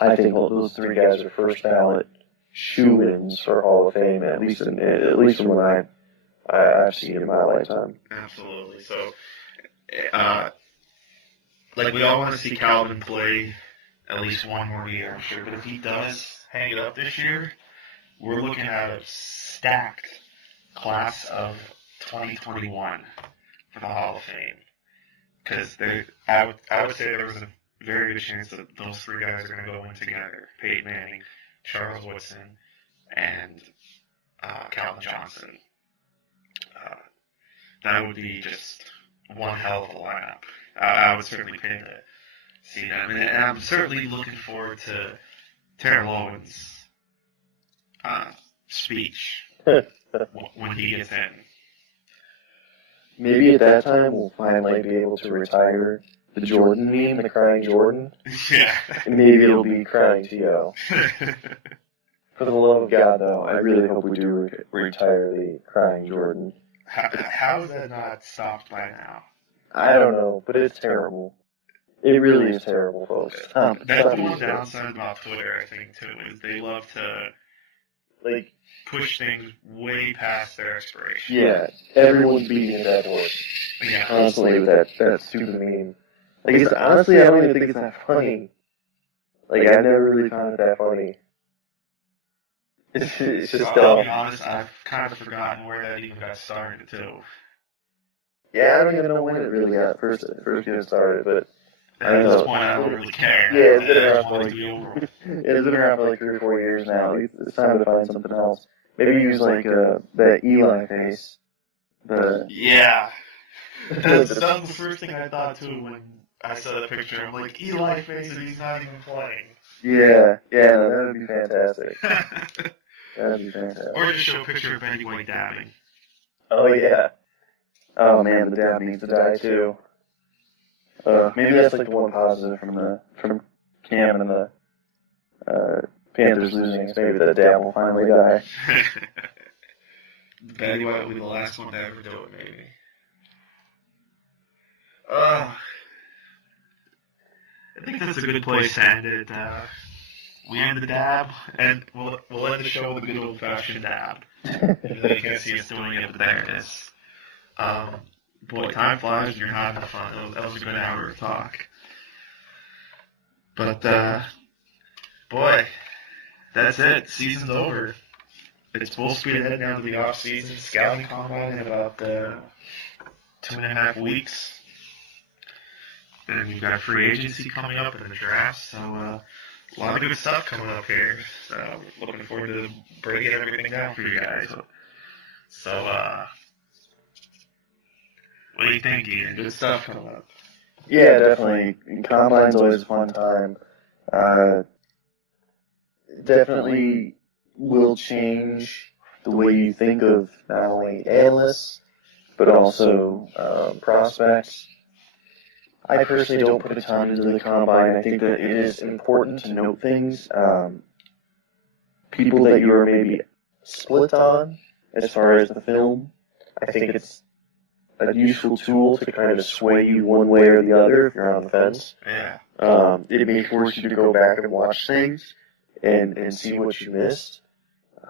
I think those 3 guys are first ballot shoe-ins for Hall of Fame, at least from what I've seen in my lifetime. Absolutely. So, we all want to see Calvin play at least one more year, I'm sure. But if he does hang it up this year, we're looking at a stacked class of 2021 for the Hall of Fame. Because I would say there was a very good chance that those 3 guys are going to go in together. Peyton Manning, Charles Woodson, and Calvin Johnson. That would be just one hell of a lineup. I would certainly pay to see that. And I'm certainly looking forward to Terrell Owens' speech when he gets in. Maybe at that time we'll finally be able to retire the Jordan meme, the crying Jordan. Yeah. And maybe it'll be crying T.O. For the love of God, though, I really hope we do retire the crying Jordan. How is that not stopped by now? I don't know, but it's terrible. It really is terrible, folks. That's the one downside about Twitter, I think, too, is they love to like push things way past their expiration. Yeah, everyone's beating a dead horse Yeah. constantly with that stupid meme. Like, honestly, I don't even think it's that funny. Like, I never really found it that funny. It's just I'll be honest, I've kind of forgotten where that even got started, too. Yeah, I don't even know when it really got first get started, but At this point, I don't really care. Yeah, it's been I around just for want it like to be over with. it's been around for like 3 or 4 years now. It's time to find something else. Maybe use like that Eli face. Yeah. That was the first thing I thought, too, when I saw the picture. I'm like, Eli face, and he's not even playing. Yeah, no, that would be fantastic. That'd be fantastic. Or just show a picture of Betty White dabbing. Oh yeah. Oh man, the dab needs to die too. Maybe that's like the one positive from Cam and the Panthers losing. Is maybe the dab will finally die. Betty White will be the last one to ever do it, maybe. I think that's a good place to end it. We end the dab, and we'll end the show with a good old-fashioned dab. You can't see us doing it, but there it is. Boy, time flies when you're having fun. That was a good hour of talk. But, boy, that's it. Season's over. It's full speed ahead now to the off-season. Scouting combine in about 2.5 weeks. And we've got free agency coming up and the draft, so a lot of good stuff coming up here. So looking forward to breaking everything down for you guys. So what do you think, Ian? Good stuff coming up. Yeah, definitely. Combine's always a fun time. Definitely will change the way you think of not only analysts, but also prospects. I personally don't put a ton into the combine. I think that it is important to note things. People that you are maybe split on as far as the film, I think it's a useful tool to kind of sway you one way or the other if you're on the fence. Yeah. It may force you to go back and watch things and see what you missed.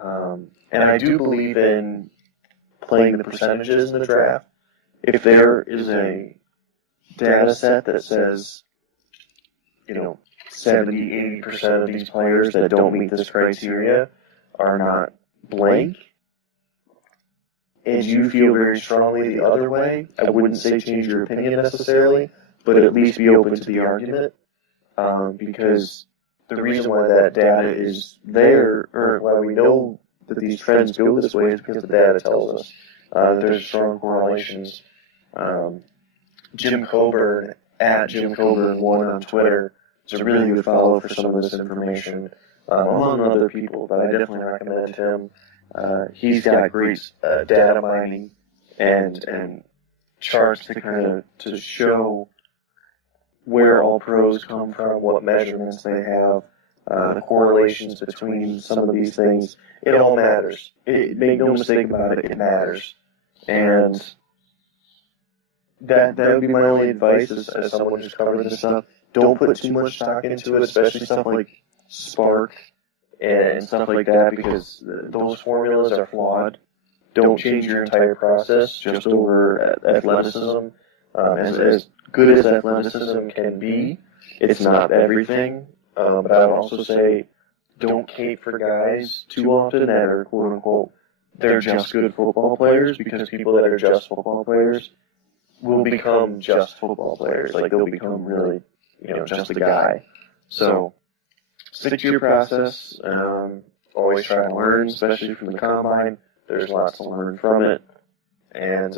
And I do believe in playing the percentages in the draft. If there is a data set that says, 70, 80% of these players that don't meet this criteria are not blank, and you feel very strongly the other way, I wouldn't say change your opinion necessarily, but at least be open to the argument, because the reason why that data is there, or why we know that these trends go this way, is because the data tells us that there's strong correlations. Jim Coburn, at Jim Coburn1 on Twitter, is a really good follow for some of this information, among other people, but I definitely recommend him. He's got great data mining and charts to kind of to show where all pros come from, what measurements they have, the correlations between some of these things. It all matters. Make no mistake about it, it matters. And that would be my only advice as someone who's covered this stuff. Don't put too much stock into it, especially stuff like Spark and stuff like that, because those formulas are flawed. Don't change your entire process just over athleticism. As good as athleticism can be, it's not everything. But I would also say don't cape for guys too often that are quote unquote they're just good football players, because people that are just football players will become just football players. Like, they'll become really, just a guy. So, stick to your process. Always try to learn, especially from the combine. There's lots to learn from it. And,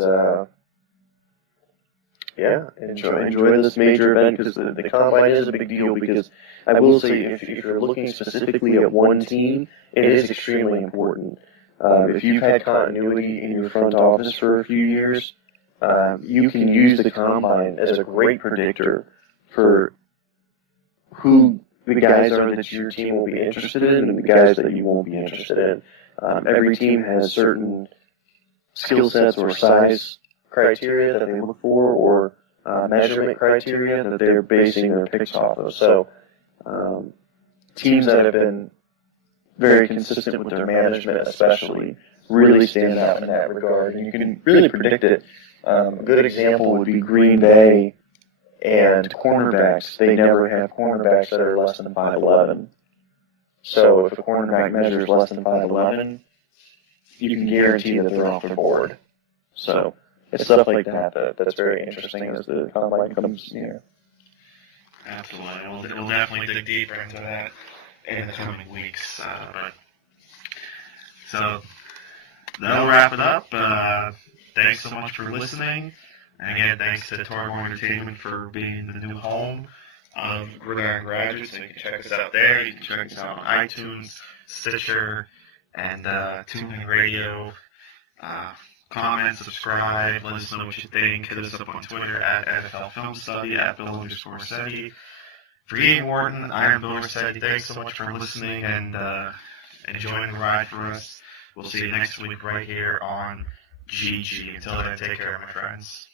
enjoy this major event, because the combine is a big deal, because I will say, if you're looking specifically at one team, it is extremely important. If you've had continuity in your front office for a few years, you can use the combine as a great predictor for who the guys are that your team will be interested in and the guys that you won't be interested in. Every team has certain skill sets or size criteria that they look for, or measurement criteria that they're basing their picks off of. So teams that have been very consistent with their management especially really stand out in that regard. And you can really predict it. A good example would be Green Bay and cornerbacks. They never have cornerbacks that are less than 5'11". So if a cornerback measures less than 5'11", you can guarantee that they're off the board. So it's stuff like that's very interesting as the combine comes near. Absolutely. We'll definitely dig deeper into that in the coming weeks. So that'll wrap it up. Thanks so much for listening. And again, thanks to Torgo Entertainment for being the new home of Gridiron Graduates. So you can check us out there. You can check us out on iTunes, Stitcher, and TuneIn Radio. Comment, subscribe, let us know what you think. Hit us up on Twitter at NFL Film Study, at Bill_Setti. For Ian Wharton, I am Bill Setti. Thanks so much for listening and enjoying the ride for us. We'll see you next week right here on GG. Until then, take care, my friends.